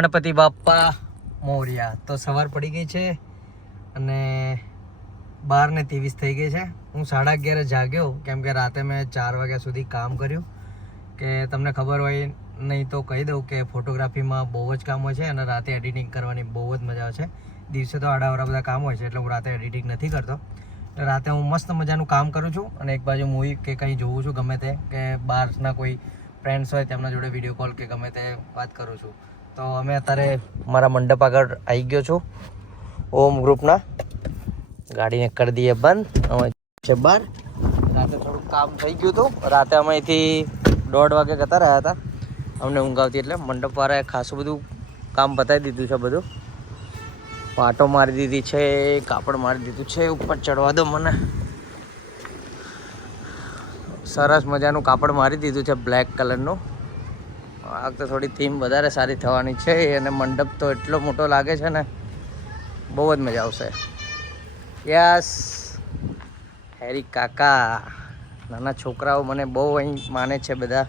ગણપતિ બાપ્પા મોર્યા. તો સવાર પડી ગઈ છે અને 12:23 થઈ ગઈ છે. હું 11:30 જાગ્યો કેમ કે રાતે મેં 4 વાગ્યા સુધી કામ કર્યું. કે તમને ખબર હોય નહીં તો કહી દઉં કે ફોટોગ્રાફીમાં બહુ જ કામ હોય છે અને રાતે એડિટિંગ કરવાની બહુ જ મજા આવે છે. દિવસે તો આડાવડા બધા કામ હોય છે એટલે હું રાતે એડિટિંગ નથી કરતો. રાતે હું મસ્ત મજાનું કામ કરું છું અને એક બાજુ મૂવી કે કંઈ જોઉં છું, ગમે તે કે બહારના કોઈ ફ્રેન્ડ્સ હોય તેમના જોડે વિડીયો કોલ કે ગમે તે વાત કરું છું. તો અમે અત્યારે મારા મંડપ આગળ આવી ગયો છું. ઓમ ગ્રુપના ગાડીને કરી દઈએ બંધ. અમે છે બહાર. રાતે થોડુંક કામ થઈ ગયું હતું. રાતે અમે અહીંથી 1:30 વાગે જતા રહ્યા હતા. અમને ઊંઘ આવતી એટલે મંડપવાળાએ ખાસું બધું કામ પતાવી દીધું છે. બધું પાટો મારી દીધી છે, કાપડ મારી દીધું છે. ઉપર ચડવા દો મને. સરસ મજાનું કાપડ મારી દીધું છે બ્લેક કલરનું. આ વખતે થોડી થીમ વધારે સારી થવાની છે અને મંડપ તો એટલો મોટો લાગે છે ને, બહુ જ મજા આવશે. યસ હેરી કાકા. નાના છોકરાઓ મને બહુ અહીં માને છે બધા,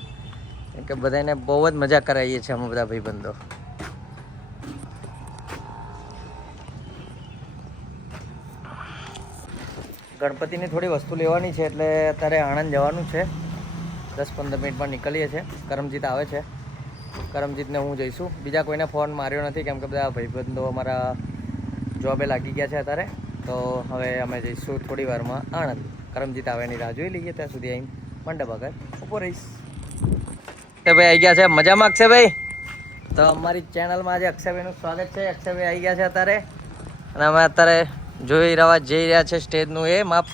કેમ કે બધાને બહુ જ મજા કરાવીએ છીએ અમે બધા ભાઈબંધો. ગણપતિની થોડી વસ્તુ લેવાની છે એટલે અત્યારે આણંદ જવાનું છે. 10-15 મિનિટમાં નીકળીએ છીએ. કરમજીત આવે છે, કરમજીતને હું જઈશું. બીજા કોઈને ફોન માર્યો નથી કેમ કે બધા ભાઈબંધો અમારા જોબે લાગી ગયા છે અત્યારે. તો હવે અમે જઈશું થોડી વારમાં આણંદ. કરમજીત આવે એની રાહ જોઈ લઈએ. ત્યાં સુધી અહીં મંડપ આગળ ઊભો રહીશ. તો ભાઈ આવી ગયા છે. મજામાં અક્ષયભાઈ? તો અમારી ચેનલમાં આજે અક્ષયભાઈનું સ્વાગત છે. અક્ષયભાઈ આવી ગયા છે અત્યારે અને અમે અત્યારે જઈ રહ્યા છે સ્ટેજનું એ માપ.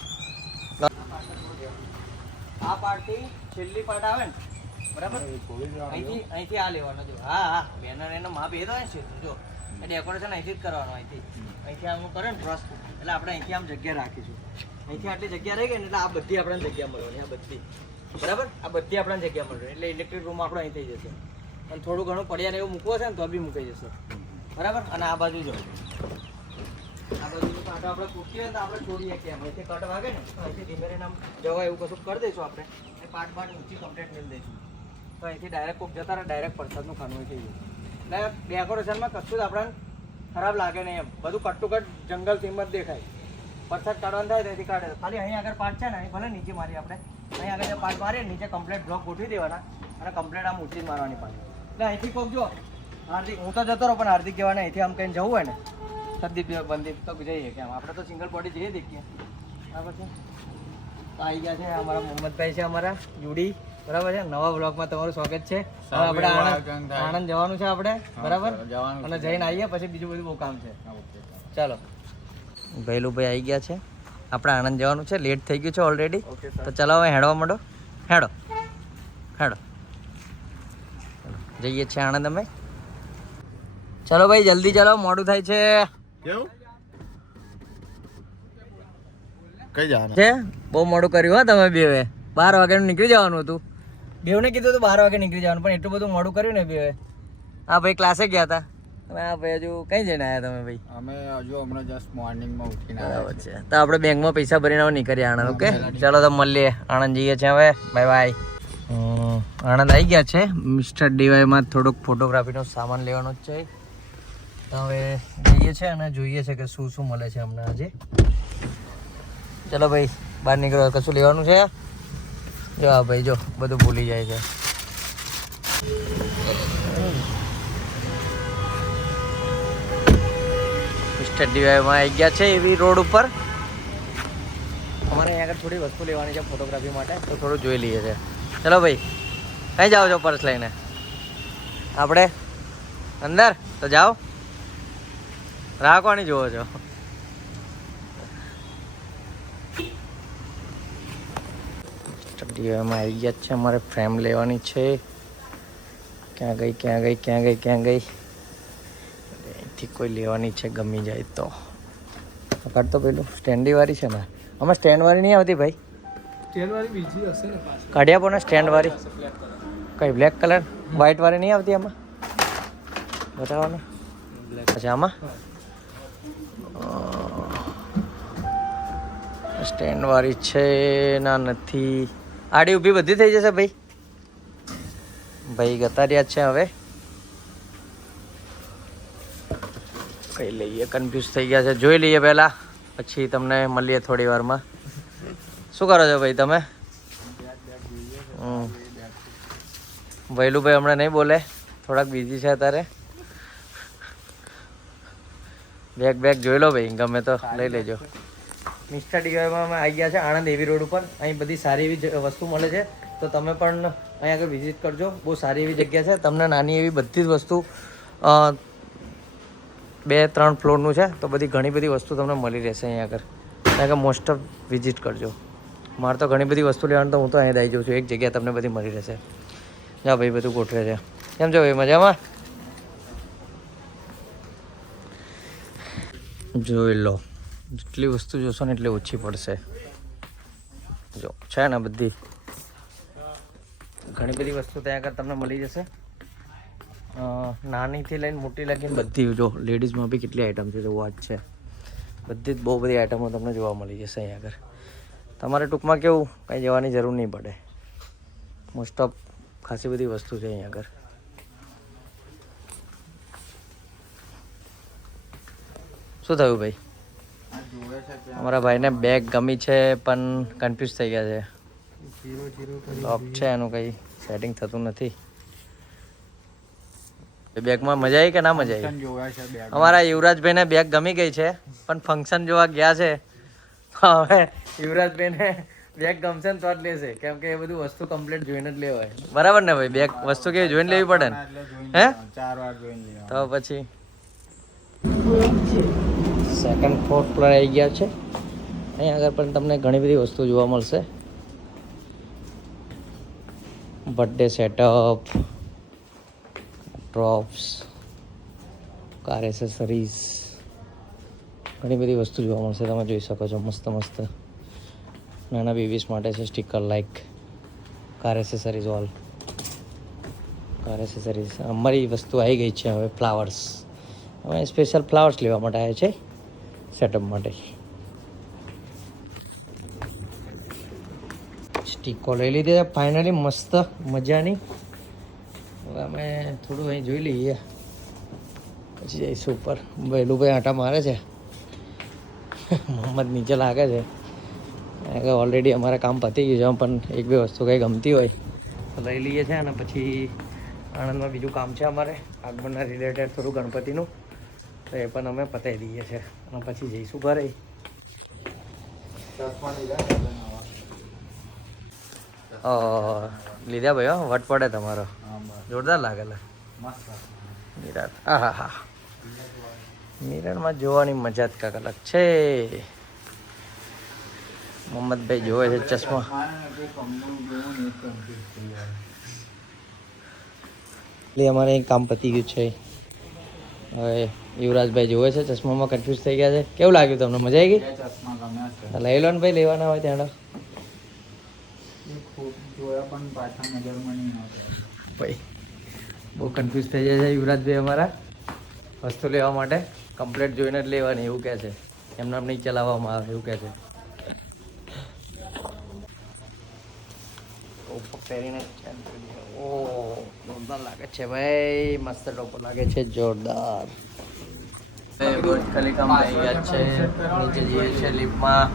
આ પાર્ટથી છેલ્લી પાર્ટ આવે ને, બરાબર, અહીંથી આ લેવાનો. જો હા બેનર એનો માપ એ તો છે. જો એ ડેકોરેશન અહીંથી જ કરવાનું. અહીંથી આમ કરે ને ટ્રસ્ટ એટલે આપણે અહીંથી આમ જગ્યા રાખીશું. અહીંથી આટલી જગ્યા રહી ગઈ ને એટલે આ બધી આપણને જગ્યા મળવાની. આ બધી બરાબર, આ બધી આપણને જગ્યા મળવાની. એટલે ઇલેક્ટ્રિક રૂમ આપણો અહીં થઈ જશે. અને થોડું ઘણું પડ્યા એવું મૂકવો છે ને તો બી મૂકાઈ જશે. બરાબર. અને આ બાજુ જો, આ બાજુ કાંટો આપણે કૂટીએ ને તો આપણે છોડીએ કે અહીંથી કટ વાગે ને તો અહીંથી ધીમે રહીને આમ જવા એવું કશું કરી દઈશું. આપણે એ પાર્ટ ઊંચી કમ્પ્લીટ કરી દઈશું તો અહીંથી ડાયરેક્ટ કોક જતા રહે, ડાયરેક્ટ પ્રસાદનું ખાનું થઈ જાય. એટલે ડેકોરેશનમાં કશું જ આપણને ખરાબ લાગે નહીં. એમ બધું કટ ટુ કટ જંગલ થીમ જ દેખાય. પ્રસાદ કાઢવાનું થાય ત્યાંથી કાઢે. ખાલી અહીં આગળ પાર્ટ છે ને, અહીં ભલે નીચે મારી આપણે અહીં આગળ જે પાર્ટ મારીએ નીચે કમ્પ્લીટ બ્લોક ગોઠવી દેવાના અને કમ્પ્લીટ આમ ઊંચી જ મારવાની પાછી. એટલે અહીંથી કોક જો હાર્દિક, હું તો જતો રહું પણ હાર્દિક કહેવાને અહીંથી આમ કંઈ જવું હોય ને સદીપ બંદીપ તો જઈએ કે આમ આપણે તો સિંગલ બોડી જઈએ દેખીએ. બરાબર છે. તો આવી ગયા છે અમારા મોહમ્મદભાઈ છે, અમારા યુડી. બરાબર છે. નવા બ્લોગમાં તમારું સ્વાગત છે. હવે આપણે આણંદ જવાનું છે આપણે. બરાબર. અને જઈને આવીએ પછી બીજું બધું બહુ કામ છે. ચાલો ભૈલુભાઈ આવી ગયા છે. આપણે આણંદ જવાનું છે. લેટ થઈ ગયું છે ઓલરેડી. તો ચાલો હવે હેડવા માંડો. હેડો જઈએ છીએ આણંદ અમે. ચલો ભાઈ જલ્દી ચાલો, મોડું થાય છે. કેવું કઈ જવાનું છે? બહુ મોડું કર્યું હા તમે બે. 12 વાગ્યાનું નીકળી જવાનું હતું. બેવને કીધું હતું 12 વાગે નીકળી જવાનું, પણ એટલું બધું મોડું કર્યું ને બે. હા ભાઈ ક્લાસે ગયા હતા. હા ભાઈ હજુ કઈ જઈને આવ્યા તમે ભાઈ? અમે હજુ હમણાં જસ્ટ મોર્નિંગમાં ઉઠીને બરાબર છે. તો આપણે બેંકમાં પૈસા ભરીને હવે નીકળીએ આણંદ. ઓકે ચાલો તો મળીએ. આણંદ જઈએ છીએ હવે. Bye bye. આણંદ આવી ગયા છે. મિસ્ટર ડીવાયમાં થોડોક ફોટોગ્રાફીનો સામાન લેવાનો જ છે. તો હવે જઈએ છીએ અને જોઈએ છે કે શું શું મળે છે હમણાં આજે. ચલો ભાઈ બહાર નીકળો. કશું લેવાનું છે? જો હા ભાઈ જો બધું ભૂલી જાય છે. મિસ્ટર ડીવાયમાં આવી ગયા છે એવી રોડ ઉપર. અમારે અહીંયા આગળ થોડી વસ્તુ લેવાની છે ફોટોગ્રાફી માટે, તો થોડું જોઈ લઈએ છે. ચલો ભાઈ કઈ જાઓ છો પર્સ લઈને? આપણે અંદર તો જાઓ. રાહ કોની જોવો છો? સ્ટડીઓમાં આવી ગયા છે. અમારે ફ્રેમ લેવાની છે. ક્યાં ગઈ અહીંથી કોઈ લેવાની છે, ગમી જાય તો કાઢ. તો પેલું સ્ટેન્ડીવાળી છે ને, આમાં સ્ટેન્ડવાળી નહીં આવતી ભાઈ. સ્ટેન્ડવાળી બીજી હશે ને પાછી. કાઢી આપો ને સ્ટેન્ડવાળી. કઈ બ્લેક કલર વ્હાઈટ વાળી નહીં આવતી આમાં? બતાવો ને. અચ્છા આમાં સ્ટેન્ડ વાળી છે ના? નથી. આડી ઊભી બધી થઈ જશે ભાઈ. ભાઈ ગતા રહ્યા છે હવે. કઈ લઈએ, કન્ફ્યુઝ થઈ ગયા છે. જોઈ લઈએ પહેલાં, પછી તમને મળીએ થોડી વારમાં. શું કરો છો ભાઈ તમે? વૈલુભાઈ હમણાં નહીં બોલે, થોડાક બિઝી છે અત્યારે. બેગ જોઈ લો ભાઈ, ગમે તો લઈ લેજો. મિસ્ટર ડીવાયમાં અમે આવી ગયા છે આણંદ એવી રોડ ઉપર. અહીં બધી સારી એવી વસ્તુ મળે છે, તો તમે પણ અહીં આગળ વિઝિટ કરજો. બહુ સારી એવી જગ્યા છે. તમને નાની એવી બધી જ વસ્તુ 2-3 ફ્લોરનું છે, તો બધી ઘણી બધી વસ્તુ તમને મળી રહેશે અહીં આગળ. અહીં આગળ મોસ્ટ ઓફ વિઝિટ કરજો. મારે તો ઘણી બધી વસ્તુ લેવાનું, તો હું તો અહીં આવી જાઉં છું. એક જગ્યાએ તમને બધી મળી રહેશે. જા ભાઈ, બધું ગોઠવે છે. કેમ છો ભાઈ, મજામાં? જોઈ લો, જેટલી વસ્તુ જોશો ને એટલી ઓછી પડશે. જો છે ને બધી ઘણી બધી વસ્તુ ત્યાં આગળ તમને મળી જશે. નાનીથી લઈને મોટી લગીને બધી. જો લેડીઝમાં બી કેટલી આઈટમ છે, જો વોચ છે, બધી જ બહુ બધી આઈટમો તમને જોવા મળી જશે અહીં આગળ. તમારે ટૂંકમાં કેવું, કંઈ જવાની જરૂર નહીં પડે. મોસ્ટ ઓફ ખાસી બધી વસ્તુ છે અહીં આગળ. શું થયું ભાઈ? અમારા ભાઈને બેગ ગમી છે પણ કન્ફ્યુઝ થઈ ગયા છે. લોક છે એનું, કંઈ સેટિંગ થતું નથી. બેગમાં મજા આવી કે ના મજા આવી? અમારા યુવરાજભાઈને બેગ ગમી ગઈ છે, પણ ફંક્શન જોવા ગયા છે. હવે યુવરાજભાઈને બેગ ગમશે ને તો જ લેશે, કેમ કે એ બધું વસ્તુ કમ્પ્લીટ જોઈને જ લેવાય. બરાબર ને ભાઈ? બેગ વસ્તુ કેવી જોઈને લેવી પડે ને? હે? તો પછી સેકન્ડ ફોર્થ ફ્લોર આવી ગયા છે. અહીં આગળ પણ તમને ઘણી બધી વસ્તુ જોવા મળશે. Birthday setup, drops, car accessories, ઘણી બધી વસ્તુ જોવા મળશે. તમે જોઈ શકો છો, મસ્ત મસ્ત નાના બેબીસ માટે છે. Sticker like car accessories, all car accessories. અમારી વસ્તુ આવી ગઈ છે હવે, ફ્લાવર્સ. અમે સ્પેશિયલ ફ્લાવર્સ લેવા માટે આવ્યા છે સેટઅપ માટે. સ્ટીકો લઈ લીધી ફાઇનલી, મસ્ત મજાની. હવે અમે થોડું અહીં જોઈ લઈએ, પછી જઈશું ઉપર. વહેલુભાઈ આંટા મારે છે, મોહમ્મદ નીચે લાગે છે. ઓલરેડી અમારા કામ પતી ગયું છે, પણ 1-2 વસ્તુ કંઈ ગમતી હોય તો લઈ લઈએ છીએ. અને પછી આણંદમાં બીજું કામ છે અમારે, આગમનના રિલેટેડ થોડું ગણપતિનું, તો એ પણ અમે પતાવી દઈએ છીએ. અને પછી જઈશું ઘરે. લીધા ભાઈ, વટ પડે તમારો, જોરદાર લાગેલા. નિરાત, હા હા, મિરરમાં જોવાની મજા જ કાંક અલગ છે. મોહમ્મદભાઈ જોવે છે ચશ્મા. અમારે અહીં કામ પતી ગયું છે. હવે યુવરાજભાઈ જોવે છે, ચશ્મામાં કન્ફ્યુઝ થઈ ગયા છે. કેવું લાગ્યું તમને? મજા આવી ગઈ? લઈ લો ને ભાઈ, લેવાના હોય ત્યાં ભાઈ. બહુ કન્ફ્યુઝ થઈ જાય છે યુવરાજભાઈ અમારા વસ્તુ લેવા માટે. કમ્પ્લેટ જોઈને જ લેવાની એવું કહે છે, એમને નહીં ચલાવવામાં આવે એવું કહે છે. પહેરીને જોરદાર લાગે છે ભાઈ, મસ્ત ટોપો લાગે છે, જોરદાર. બુર્જ ખલીફામાં આવી ગયા છે, નીચે જઈએ છીએ લિફ્ટમાં.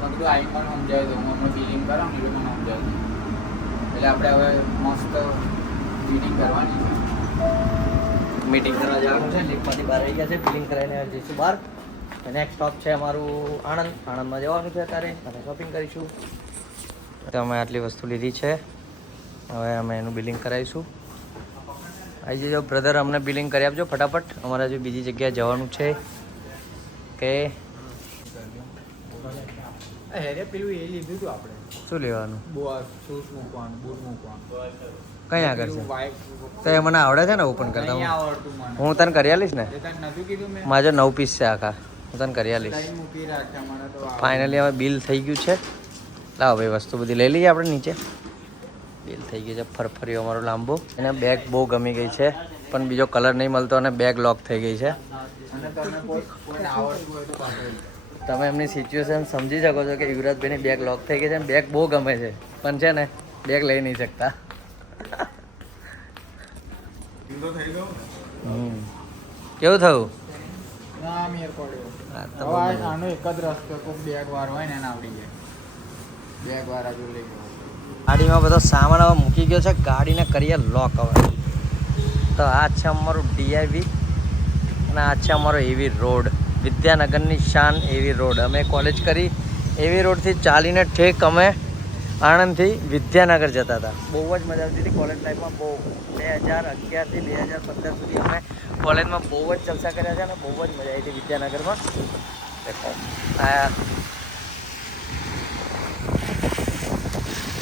બધું આઈ પણ સમજાવી દઉં, અમે બિલિંગ કરો ને એટલે મને સમજાવી દઉં. એટલે આપણે હવે મસ્ત બિલિંગ કરવાની છે. મીટિંગ કરવા જવાનું છે. લિફ્ટમાંથી બહાર આવી ગયા છે, બિલિંગ કરાવીને જઈશું બહાર. નેક્સ્ટ સ્ટોપ છે અમારું આણંદ. આણંદમાં જવાનું છે અત્યારે, અને શોપિંગ કરીશું. તો અમે આટલી વસ્તુ લીધી છે, હવે અમે એનું બિલિંગ કરાવીશું. આવી જજો બ્રધર, અમને બિલિંગ કરી આપજો ફટાફટ. અમારે હજુ બીજી જગ્યાએ જવાનું છે. કે પેલું એ લીધું હતું આપણે. શું લેવાનું? શૂઝ મૂકવાનું, બૂટ મૂકવાનું. કઈ આગળ છે? તો એ મને આવડે છે ને ઓપન કરતા? હું તને કરી આલીશ ને. મારે 9 પીસ છે આખા, હું તને કરી આલીશ. ફાઇનલી હવે બિલ થઈ ગયું છે. લાવો ભાઈ, વસ્તુ બધી લઈ લઈએ આપણે નીચે. બિલ થઈ ગયું છે. ફરફરીઓ અમારો લાંબો. એને બેગ બહુ ગમી ગઈ છે, પણ બીજો કલર નહીં મળતો અને બેગ લોક થઈ ગઈ છે. તમે એમની સિચ્યુએશન સમજી શકો છો કે યુવરાજભાઈની બેગ લોક થઈ ગઈ છે. બેગ બહુ ગમે છે, પણ છે ને બેગ લઈ નહીં શકતા. કેવું થયું? મેર પડ્યો. હા, તો હવે બરોબર. આનો એક જ રસ્તો કોક બેગ વાર હોય ને એને આવડી જાય. બેગ વાર હજુ લઈ ગયો. ગાડીમાં બધો સામાન હવે મૂકી ગયો છે, ગાડીને કરીએ લોક હવે. તો આ છે અમારું ડીઆઈવી અને આ છે અમારો એવી રોડ, વિદ્યાનગરની શાન એવી રોડ. અમે કોલેજ કરી એવી રોડથી ચાલીને ઠેક અમે આણંદથી વિદ્યાનગર જતા હતા. બહુ જ મજા આવતી હતી કોલેજ લાઈફમાં. બહુ 2011થી 2015 સુધી અમે કોલેજમાં બહુ જ જલસા કર્યા છે અને બહુ જ મજા આવી હતી વિદ્યાનગરમાં. દેખો આ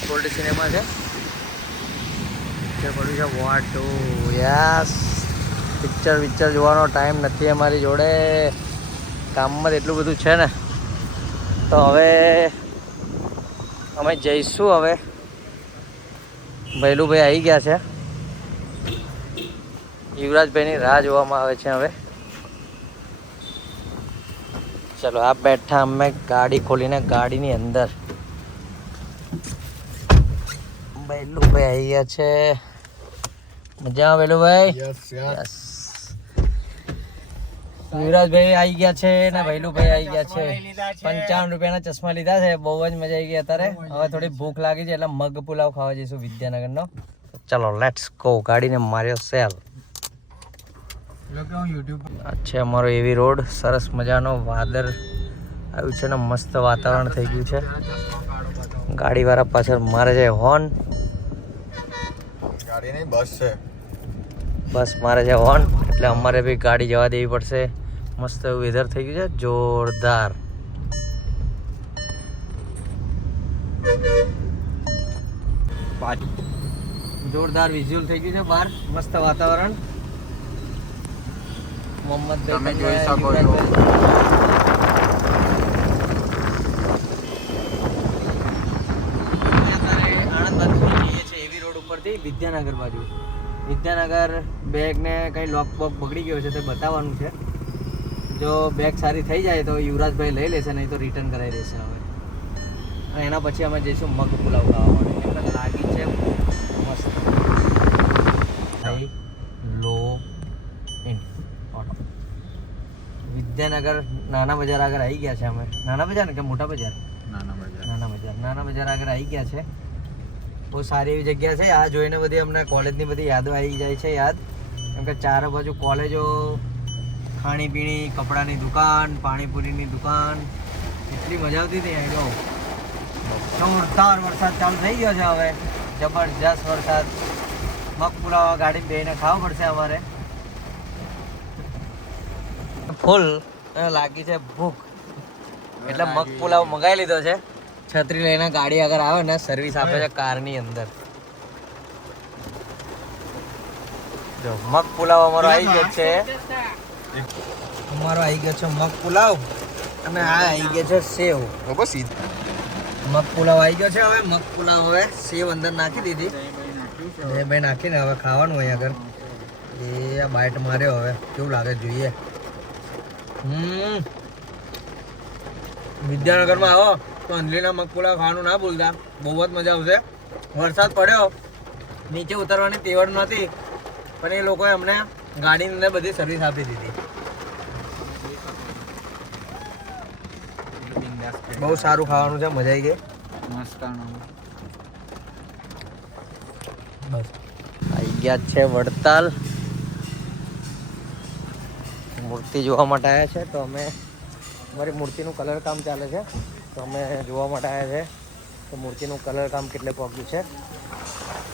ગોલ્ડ સિનેમા છે, પિક્ચર પડ્યું છે વોટ. યસ, પિક્ચર જોવાનો ટાઈમ નથી અમારી જોડે, કામમાં જ એટલું બધું છે ને. તો હવે અમે જઈશું. હવે ભૈલુભાઈ આવી ગયા છે, યુવરાજભાઈની રાહ જોવામાં આવે છે. હવે ચલો, આ બેઠા અમે ગાડી ખોલીને ગાડીની અંદર. ભૈલુભાઈ આવી ગયા છે. મજામાં ભૈલુભાઈ? યસ. યુવરાજભાઈ આવી ગયા છે ને ભૈલુભાઈ આવી ગયા છે. 55 રૂપિયાના ચશ્મા લીધા છે. બહુ જ મજા આવી ગઈ અત્યારે. હવે થોડી ભૂખ લાગી છે એટલે મગ પુલાવ ખાવા જઈશું વિદ્યાનગરનો. ચલો લેટ્સ ગો. ગાડીને માર્યો સેલ. આ છે અમારો એવી રોડ. સરસ મજાનો વાદળ આવ્યું છે ને મસ્ત વાતાવરણ થઈ ગયું છે. ગાડીવાળા પાછળ મારે છે હોર્ન. ગાડી નહીં, બસ છે. બસ મારે છે હોર્ન એટલે અમારે બી ગાડી જવા દેવી પડશે. મસ્ત વેધર થઈ ગયું છે, જોરદાર. જોરદાર વિઝ્યુઅલ થઈ ગયું છે બહાર. મસ્ત વાતાવરણ. મોહમ્મદ તમે જોઈ શકો છો. વિદ્યાનગર બાજુ. વિદ્યાનગર બેગ ને કઈ લોક બોક બગડી ગયો છે તે બતાવવાનું છે. જો બેગ સારી થઈ જાય તો યુવરાજભાઈ લઈ લેશે, નહીં તો રિટર્ન કરાવી દેશે. હવે અને એના પછી અમે જઈશું મગ પુલાવ ખાવા માટે. એમને લાગી છે મસ્ત. લો ઇન ઓટો. વિદ્યાનગર નાના બજાર આગળ આવી ગયા છે અમે. નાના બજાર ને કે મોટા બજાર? નાના બજાર આગળ આવી ગયા છે. બહુ સારી એવી જગ્યા છે. આ જોઈને બધી અમને કોલેજની બધી યાદો આવી જાય છે યાદ. કેમ કે ચારે બાજુ કોલેજો, ખાણીપીણી, કપડાની દુકાન, પાણીપુરીની દુકાન, એટલી મજા આવતી હતી. અહીં જો જોરદાર વરસાદ ચાલુ થઈ ગયો છે હવે, જબરજસ્ત વરસાદ. મગ પુલાવ ગાડી બેને ખાવા પડશે અમારે. ફૂલ લાગી છે ભૂખ એટલે મગ પુલાવ મંગાવી લીધો છે. છત્રી લઈને ગાડી આગળ આવે ને સર્વિસ આપે છે કારની અંદર. જો મગ પુલાવ અમારો આવી ગયો છે. અમારો આવી ગયો છે મગ પુલાવ અને આ આવી ગયો છે સેવ. મગ પુલાવ આવી ગયો છે. હવે મગ પુલાવ હવે સેવ અંદર નાખી દીધી. એ ભાઈ નાખીને હવે ખાવાનું હોય આગળ. એ આ બાઈટ માર્યો. હવે કેવું લાગે જોઈએ. વિદ્યાનગરમાં આવો તો અંજલીના મગ પુલાવ ખાવાનું ના ભૂલતા. બહુ જ મજા આવશે. વરસાદ પડ્યો, નીચે ઉતરવાની તેવડ નહોતી, પણ એ લોકોએ અમને ગાડીની અંદર બધી સર્વિસ આપી દીધી. બહુ સારું ખાવાનું છે, મજા આવી ગઈ. મસ્ત. બસ આવી ગયા છે વડતાલ. મૂર્તિ જોવા માટે આવ્યા છે. તો અમે અમારી મૂર્તિનું કલર કામ ચાલે છે, તો અમે જોવા માટે આવ્યા છે તો મૂર્તિનું કલર કામ કેટલે પહોંચ્યું છે.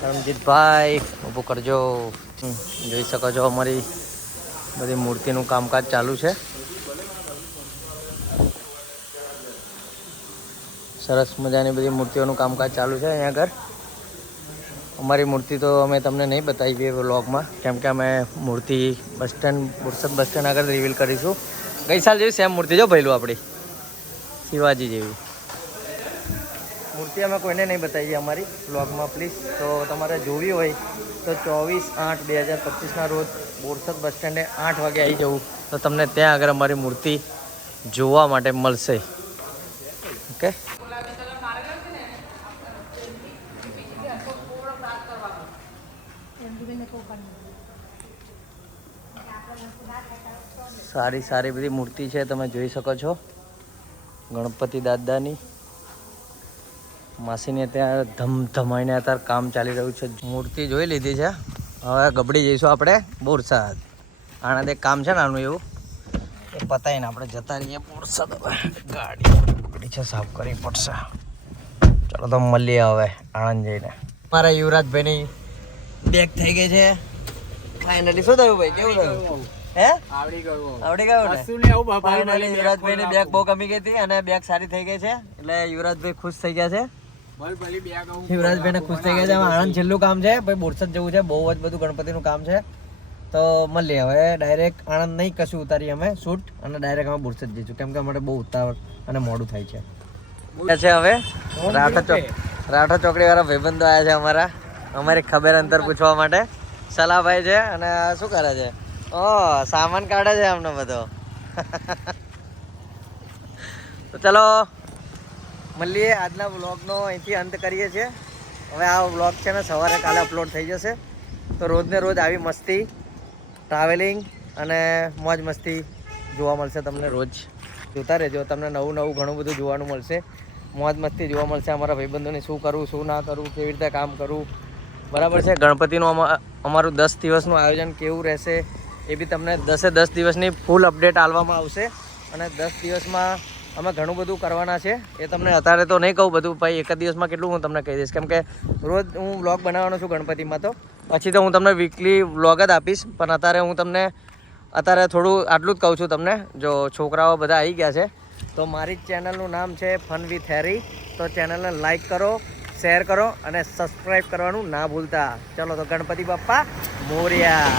રણજીતભાઈ ઊભું કરજો. જોઈ શકો છો અમારી બધી મૂર્તિનું કામકાજ ચાલુ છે. સરસ મજાની બધી મૂર્તિઓનું કામકાજ ચાલુ છે અહીંયા આગળ. અમારી મૂર્તિ તો અમે તમને નહીં બતાવી વ્લોગમાં, કેમ કે અમે મૂર્તિ બસ સ્ટેન્ડ આગળ રિવીલ કરીશું. ગઈ સાલ જેવી સેમ મૂર્તિ જો ભઈલું આપણી શિવાજી જેવી મૂર્તિ અમે કોઈને નહીં બતાવીએ અમારી વ્લોગમાં પ્લીઝ. તો તમારે જોવી હોય તો 24/8/2025ના રોજ બોરસદ બસ સ્ટેન્ડે 8 વાગે આવી જવું તો તમને ત્યાં આગળ અમારી મૂર્તિ જોવા માટે મળશે. ઓકે. સારી સારી બધી મૂર્તિ છે, તમે જોઈ શકો છો. ગણપતિ દાદાની માસીને ત્યાં ધમધમાઈને અત્યારે કામ ચાલી રહ્યું છે. મૂર્તિ જોઈ લીધી છે. હવે ગબડી જઈશું આપણે બોરસદ. આણંદ એક કામ છે ને આનું એવું એ પતાવીને આપણે જતા રહીએ બોરસદ. હવે ગાડી બગડી છે, સાફ કરવી પડશે. ચાલો તો મળીએ હવે આણંદ જઈને. મારા યુવરાજભાઈની બેગ થઈ ગઈ છે ફાઇનલી. શું થયું ભાઈ, કેવું થયું? હે આવડી ગયું ને ફાઇનલી યુવરાજભાઈની બેગ બહુ કમી ગઈ હતી અને બેગ સારી થઈ ગઈ છે એટલે યુવરાજભાઈ ખુશ થઈ ગયા છે. યુવરાજભાઈને ખુશ થઈ ગયા છે. આણંદ છેલ્લું કામ છે, પછી બોરસદ જવું છે. બહુ જ બધું ગણપતિનું કામ છે. તો મળીએ હવે. ડાયરેક્ટ આણંદ નહીં કશું ઉતારીએ અમે શૂટ અને ડાયરેક્ટ અમે બોરસદ જઈશું કેમ કે અમારે બહુ ઉતાવળ અને મોડું થાય છે. હવે રાઠો ચોકડી વાળા ભાઈબંધો આવ્યા છે અમારા, અમારી ખબર અંતર પૂછવા માટે. સલાભાઈ છે અને શું કરે છે? ઓ સામાન કાઢે છે અમને બધો. તો ચલો મળીએ. આજના વ્લોગનો અહીંથી અંત કરીએ છીએ. હવે આ વ્લોગ છે ને સવારે કાલે અપલોડ થઈ જશે. તો રોજને રોજ આવી મસ્તી, ટ્રાવેલિંગ અને મોજ મસ્તી જોવા મળશે તમને. રોજ જોતા રહેજો, તમને નવું નવું ઘણું બધું જોવાનું મળશે. મોજ મસ્તી જોવા મળશે. અમારા ભાઈબંધોને શું કરવું, શું ના કરવું, કેવી રીતે કામ કરવું, બરાબર છે. ગણપતિનું અમારું 10 દિવસનું આયોજન કેવું રહેશે એ બી તમને 10 દિવસની ફૂલ અપડેટ આપવામાં આવશે. અને 10 દિવસમાં અમે ઘણું બધું કરવાના છે. એ તમને અત્યારે તો નહીં કહું બધું, ભાઈ એક જ દિવસમાં કેટલું હું તમને કહી દઈશ કેમ કે રોજ હું વ્લોગ બનાવવાનો છું ગણપતિમાં. તો પછી તો હું તમને વીકલી વ્લોગ જ આપીશ, પણ અત્યારે હું તમને થોડું આટલું જ કહું છું તમને. જો છોકરાઓ બધા આવી ગયા છે તો મારી જ ચેનલનું નામ છે ફન વિથ હેરી. તો ચેનલને લાઈક કરો, શેર કરો અને સબસ્ક્રાઈબ કરવાનું ના ભૂલતા. ચલો તો ગણપતિ બાપ્પા મોર્યા.